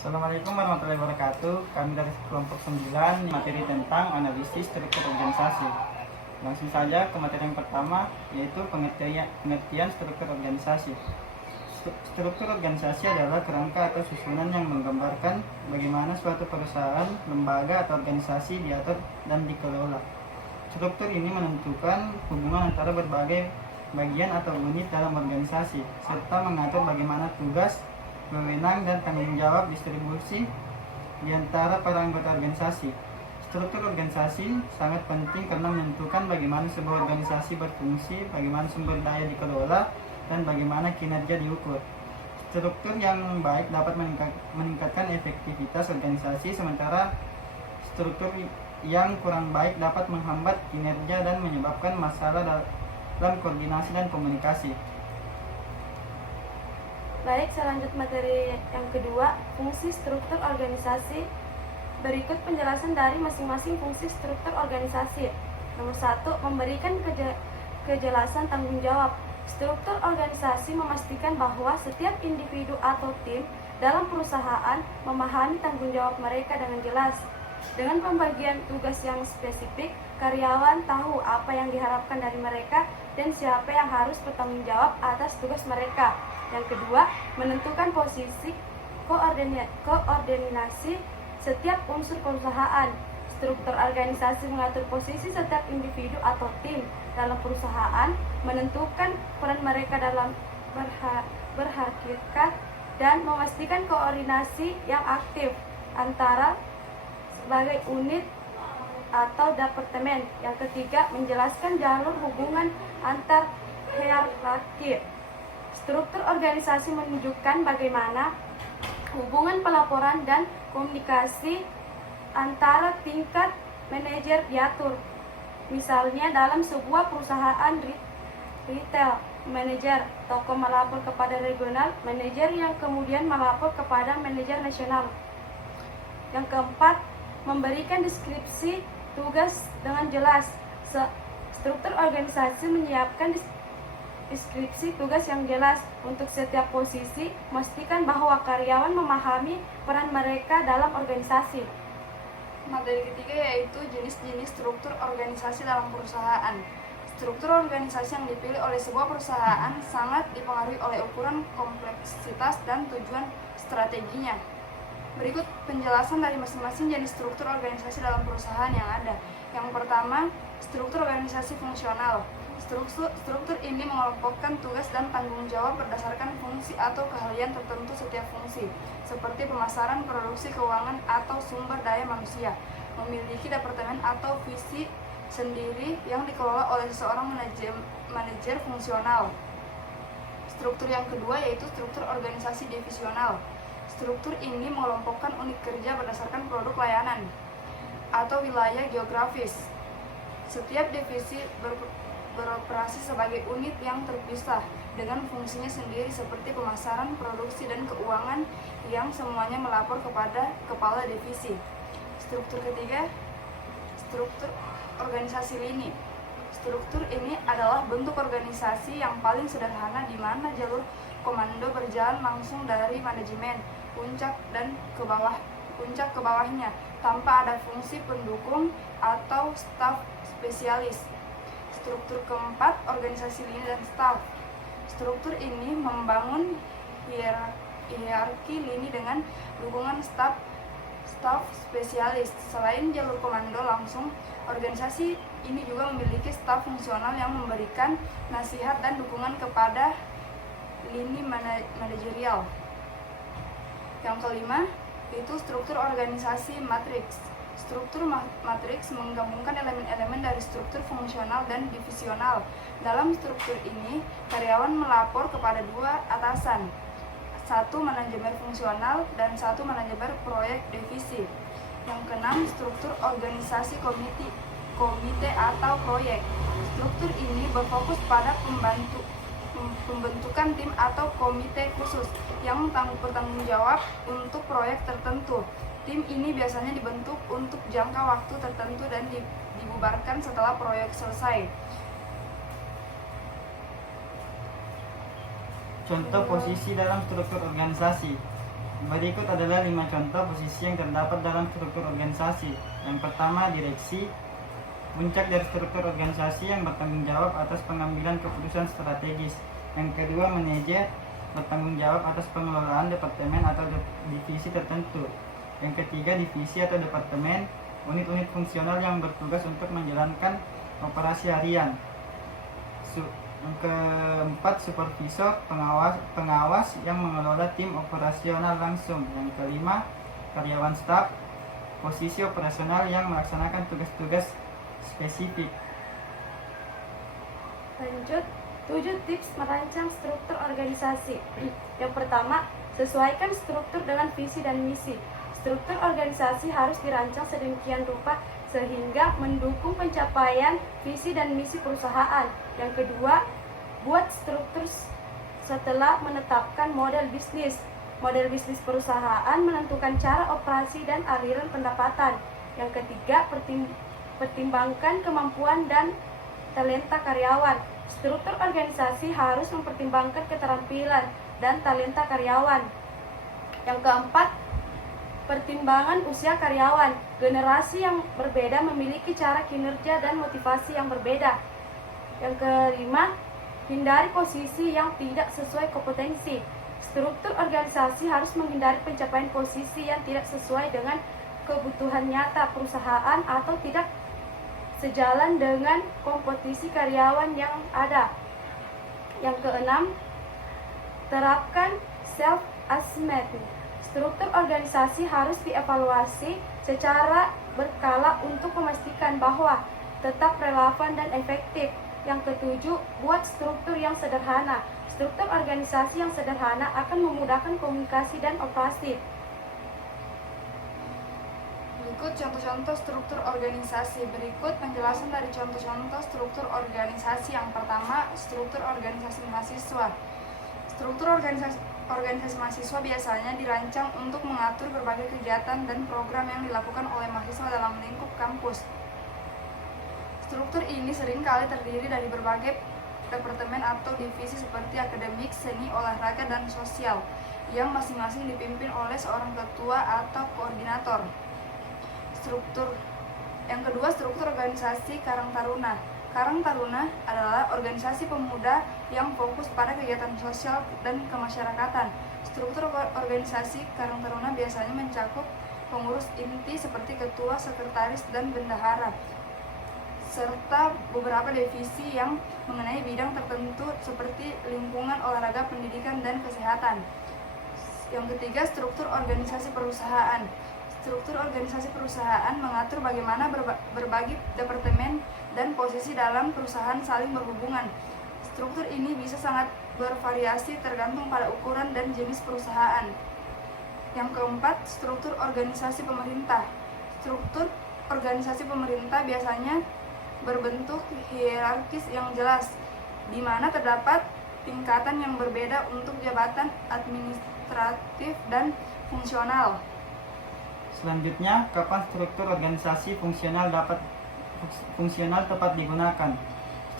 Assalamualaikum warahmatullahi wabarakatuh. Kami dari kelompok 9 materi tentang analisis struktur organisasi. Langsung saja ke materi yang pertama, yaitu pengertian struktur organisasi. Struktur organisasi adalah kerangka atau susunan yang menggambarkan bagaimana suatu perusahaan, lembaga, atau organisasi diatur dan dikelola. Struktur ini menentukan hubungan antara berbagai bagian atau unit dalam organisasi, serta mengatur bagaimana tugas, wewenang, dan tanggung jawab distribusi di antara para anggota organisasi. Struktur organisasi sangat penting karena menentukan bagaimana sebuah organisasi berfungsi, bagaimana sumber daya dikelola, dan bagaimana kinerja diukur. Struktur yang baik dapat meningkatkan efektivitas organisasi, sementara struktur yang kurang baik dapat menghambat kinerja dan menyebabkan masalah dalam koordinasi dan komunikasi. Baik, selanjut materi yang kedua, fungsi struktur organisasi. Berikut penjelasan dari masing-masing fungsi struktur organisasi. Nomor 1, memberikan kejelasan tanggung jawab. Struktur organisasi memastikan bahwa setiap individu atau tim dalam perusahaan memahami tanggung jawab mereka dengan jelas. Dengan pembagian tugas yang spesifik, karyawan tahu apa yang diharapkan dari mereka dan siapa yang harus bertanggung jawab atas tugas mereka. Yang kedua, menentukan posisi koordinasi setiap unsur perusahaan. Struktur organisasi mengatur posisi setiap individu atau tim dalam perusahaan, menentukan peran mereka dalam berhakikat, dan memastikan koordinasi yang aktif antara sebagai unit atau departemen. Yang ketiga, menjelaskan jalur hubungan antar hierarki. Struktur organisasi menunjukkan bagaimana hubungan pelaporan dan komunikasi antara tingkat manajer diatur. Misalnya dalam sebuah perusahaan retail, manajer toko melapor kepada regional manajer yang kemudian melapor kepada manajer nasional. Yang keempat, memberikan deskripsi tugas dengan jelas. Struktur organisasi menyiapkan deskripsi tugas yang jelas untuk setiap posisi, memastikan bahwa karyawan memahami peran mereka dalam organisasi. Materi ketiga yaitu jenis-jenis struktur organisasi dalam perusahaan. Struktur organisasi yang dipilih oleh sebuah perusahaan sangat dipengaruhi oleh ukuran, kompleksitas, dan tujuan strateginya. Berikut penjelasan dari masing-masing jenis struktur organisasi dalam perusahaan yang ada. Yang pertama, struktur organisasi fungsional. Struktur ini mengelompokkan tugas dan tanggung jawab berdasarkan fungsi atau keahlian tertentu setiap fungsi, seperti pemasaran, produksi, keuangan, atau sumber daya manusia. Memiliki departemen atau visi sendiri yang dikelola oleh seorang manajer fungsional. Struktur yang kedua yaitu struktur organisasi divisional. Struktur ini mengelompokkan unit kerja berdasarkan produk layanan atau wilayah geografis. Setiap divisi beroperasi sebagai unit yang terpisah dengan fungsinya sendiri seperti pemasaran, produksi, dan keuangan yang semuanya melapor kepada kepala divisi. Struktur ketiga, struktur organisasi lini. Struktur ini adalah bentuk organisasi yang paling sederhana di mana jalur komando berjalan langsung dari manajemen puncak ke bawahnya tanpa ada fungsi pendukung atau staf spesialis. Struktur keempat, organisasi lini dan staf. Struktur ini membangun hierarki lini dengan dukungan staf spesialis. Selain jalur komando langsung, organisasi ini juga memiliki staf fungsional yang memberikan nasihat dan dukungan kepada lini manajerial. Yang kelima, itu struktur organisasi matriks. Struktur matriks menggabungkan elemen-elemen dari struktur fungsional dan divisional. Dalam struktur ini, karyawan melapor kepada dua atasan, satu manajemen fungsional dan satu manajemen proyek divisi. Yang keenam, struktur organisasi komite atau proyek. Struktur ini berfokus pada pembentukan tim atau komite khusus yang bertanggung jawab untuk proyek tertentu. Tim ini biasanya dibentuk untuk jangka waktu tertentu dan dibubarkan setelah proyek selesai. Contoh posisi dalam struktur organisasi. Berikut adalah 5 contoh posisi yang terdapat dalam struktur organisasi. Yang pertama, direksi. Puncak dari struktur organisasi yang bertanggung jawab atas pengambilan keputusan strategis. Yang kedua, manajer, bertanggung jawab atas pengelolaan departemen atau divisi tertentu. Yang ketiga, divisi atau departemen, unit-unit fungsional yang bertugas untuk menjalankan operasi harian. Yang keempat, supervisor, pengawas yang mengelola tim operasional langsung. Yang kelima, karyawan staf, posisi operasional yang melaksanakan tugas-tugas spesifik. Lanjut, 7 tips merancang struktur organisasi. Yang pertama, sesuaikan struktur dengan visi dan misi. Struktur organisasi harus dirancang sedemikian rupa sehingga mendukung pencapaian visi dan misi perusahaan. Yang kedua, buat struktur setelah menetapkan model bisnis. Model bisnis perusahaan menentukan cara operasi dan aliran pendapatan. Yang ketiga, pertimbangkan kemampuan dan talenta karyawan. Struktur organisasi harus mempertimbangkan keterampilan dan talenta karyawan. Yang keempat, pertimbangan usia karyawan. Generasi yang berbeda memiliki cara kinerja dan motivasi yang berbeda. Yang kelima, hindari posisi yang tidak sesuai kompetensi. Struktur organisasi harus menghindari pencapaian posisi yang tidak sesuai dengan kebutuhan nyata perusahaan atau tidak sejalan dengan kompetisi karyawan yang ada. Yang keenam, terapkan self-assessment. Struktur organisasi harus dievaluasi secara berkala untuk memastikan bahwa tetap relevan dan efektif. Yang ketujuh, buat struktur yang sederhana. Struktur organisasi yang sederhana akan memudahkan komunikasi dan operasi. Berikut contoh-contoh struktur organisasi. Berikut penjelasan dari contoh-contoh struktur organisasi. Yang pertama, struktur organisasi mahasiswa. Struktur organisasi mahasiswa biasanya dirancang untuk mengatur berbagai kegiatan dan program yang dilakukan oleh mahasiswa dalam lingkup kampus. Struktur ini seringkali terdiri dari berbagai departemen atau divisi seperti akademik, seni, olahraga, dan sosial, yang masing-masing dipimpin oleh seorang ketua atau koordinator. Yang kedua, struktur organisasi Karang Taruna. Karang Taruna adalah organisasi pemuda yang fokus pada kegiatan sosial dan kemasyarakatan. Struktur organisasi Karang Taruna biasanya mencakup pengurus inti seperti ketua, sekretaris, dan bendahara, serta beberapa divisi yang mengenai bidang tertentu seperti lingkungan, olahraga, pendidikan, dan kesehatan. Yang ketiga, struktur organisasi perusahaan. Struktur organisasi perusahaan mengatur bagaimana berbagai departemen dan posisi dalam perusahaan saling berhubungan. Struktur ini bisa sangat bervariasi tergantung pada ukuran dan jenis perusahaan. Yang keempat, struktur organisasi pemerintah. Struktur organisasi pemerintah biasanya berbentuk hierarkis yang jelas, di mana terdapat tingkatan yang berbeda untuk jabatan administratif dan fungsional. Selanjutnya, kapan struktur organisasi fungsional tepat digunakan?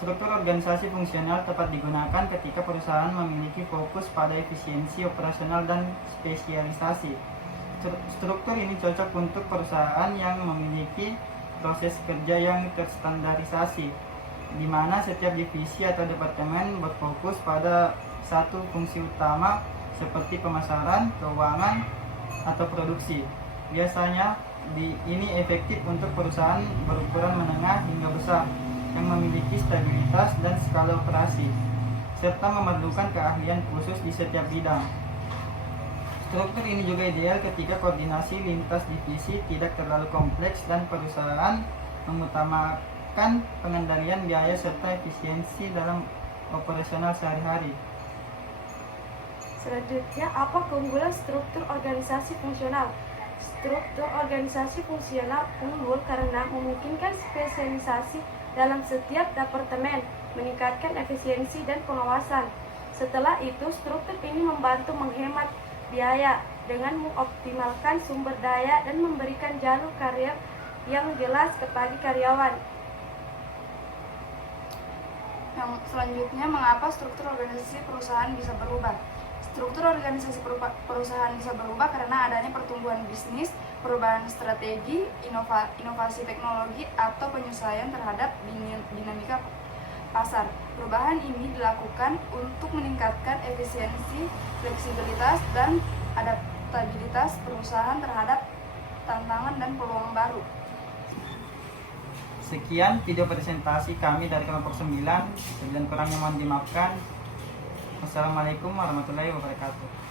Struktur organisasi fungsional tepat digunakan ketika perusahaan memiliki fokus pada efisiensi operasional dan spesialisasi. Struktur ini cocok untuk perusahaan yang memiliki proses kerja yang terstandarisasi, di mana setiap divisi atau departemen berfokus pada satu fungsi utama seperti pemasaran, keuangan, atau produksi. Biasanya ini efektif untuk perusahaan berukuran menengah hingga besar yang memiliki stabilitas dan skala operasi, serta memerlukan keahlian khusus di setiap bidang. Struktur ini juga ideal ketika koordinasi lintas divisi tidak terlalu kompleks dan perusahaan mengutamakan pengendalian biaya serta efisiensi dalam operasional sehari-hari. Selanjutnya, apa keunggulan struktur organisasi fungsional? Struktur organisasi fungsional unggul karena memungkinkan spesialisasi dalam setiap departemen, meningkatkan efisiensi dan pengawasan. Setelah itu, struktur ini membantu menghemat biaya dengan mengoptimalkan sumber daya dan memberikan jalur karir yang jelas kepada karyawan. Yang selanjutnya, mengapa struktur organisasi perusahaan bisa berubah? Struktur organisasi perusahaan bisa berubah karena adanya pertumbuhan bisnis, perubahan strategi, inovasi teknologi, atau penyesuaian terhadap dinamika pasar. Perubahan ini dilakukan untuk meningkatkan efisiensi, fleksibilitas, dan adaptabilitas perusahaan terhadap tantangan dan peluang baru. Sekian video presentasi kami dari kelompok 9. Kurangnya mohon dimaafkan. Wassalamualaikum warahmatullahi wabarakatuh.